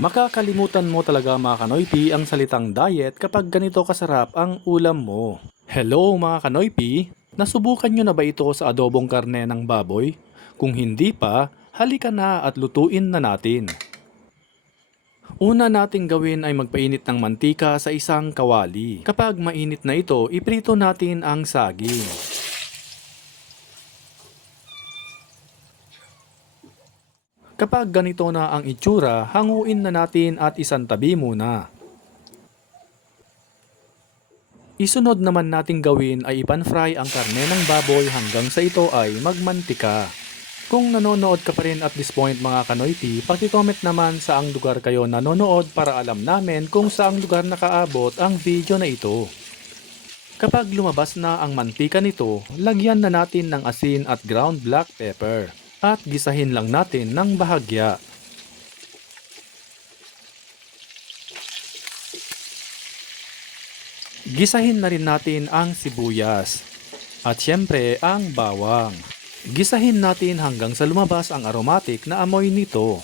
Makakalimutan mo talaga mga kanoypi ang salitang diet kapag ganito kasarap ang ulam mo. Hello mga kanoypi! Nasubukan nyo na ba ito sa adobong karne ng baboy? Kung hindi pa, halika na at lutuin na natin. Una nating gawin ay magpainit ng mantika sa isang kawali. Kapag mainit na ito, iprito natin ang saging. Kapag ganito na ang itsura, hanguin na natin at isantabi muna. Isunod naman nating gawin ay ipan-fry ang karne ng baboy hanggang sa ito ay magmantika. Kung nanonood ka pa rin at this point mga kanoyti, paki-comment naman saang lugar kayo nanonood para alam namin kung saang lugar nakaabot ang video na ito. Kapag lumabas na ang mantika nito, lagyan na natin ng asin at ground black pepper at gisahin lang natin ng bahagya. Gisahin na rin natin ang sibuyas at syempre ang bawang. Gisahin natin hanggang sa lumabas ang aromatic na amoy nito.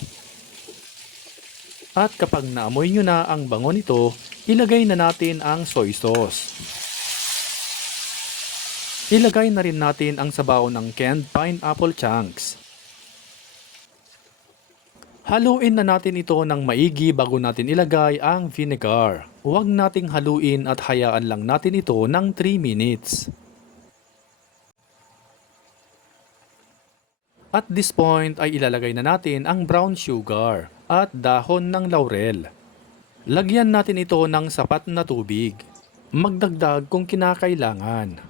At kapag naamoy nyo na ang bango nito, ilagay na natin ang soy sauce. Ilagay na rin natin ang sabaw ng canned pineapple chunks. Haluin na natin ito ng maigi bago natin ilagay ang vinegar. Huwag nating haluin at hayaan lang natin ito ng 3 minutes. At this point ay ilalagay na natin ang brown sugar at dahon ng laurel. Lagyan natin ito ng sapat na tubig. Magdagdag kung kinakailangan.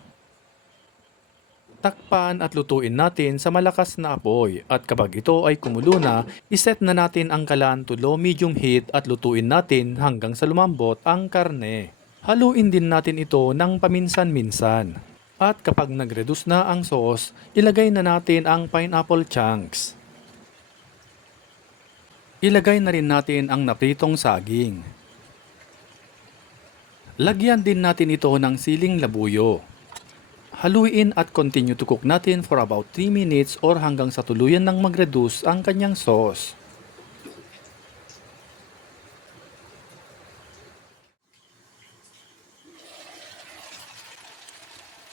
Takpan at lutuin natin sa malakas na apoy at kapag ito ay kumulo na, iset na natin ang kalan to low medium heat at lutuin natin hanggang sa lumambot ang karne. Haluin din natin ito ng paminsan-minsan. At kapag nag-reduce na ang sauce, ilagay na natin ang pineapple chunks. Ilagay na rin natin ang napritong saging. Lagyan din natin ito ng siling labuyo. Haluin at continue to cook natin for about 3 minutes or hanggang sa tuluyan ng mag-reduce ang kanyang sauce.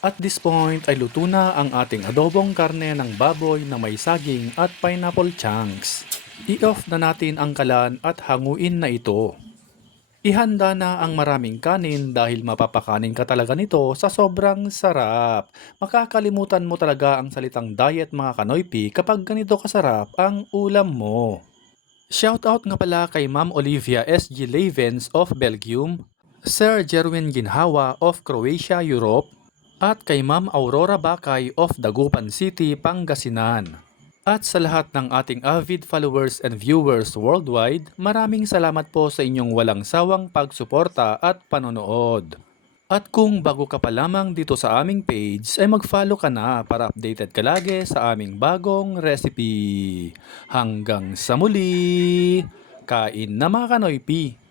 At this point ay luto na ang ating adobong karne ng baboy na may saging at pineapple chunks. I-off na natin ang kalan at hanguin na ito. Ihanda na ang maraming kanin dahil mapapakanin ka talaga nito sa sobrang sarap. Makakalimutan mo talaga ang salitang diet mga kanoypi kapag ganito kasarap ang ulam mo. Shoutout nga pala kay Ma'am Olivia S.G. Levens of Belgium, Sir Jerwin Ginhawa of Croatia, Europe, at kay Ma'am Aurora Bakay of Dagupan City, Pangasinan. At sa lahat ng ating avid followers and viewers worldwide, maraming salamat po sa inyong walang sawang pagsuporta at panonood. At kung bago ka pa lamang dito sa aming page, ay mag-follow ka na para updated ka lagi sa aming bagong recipe. Hanggang sa muli, kain na mga kanoypi!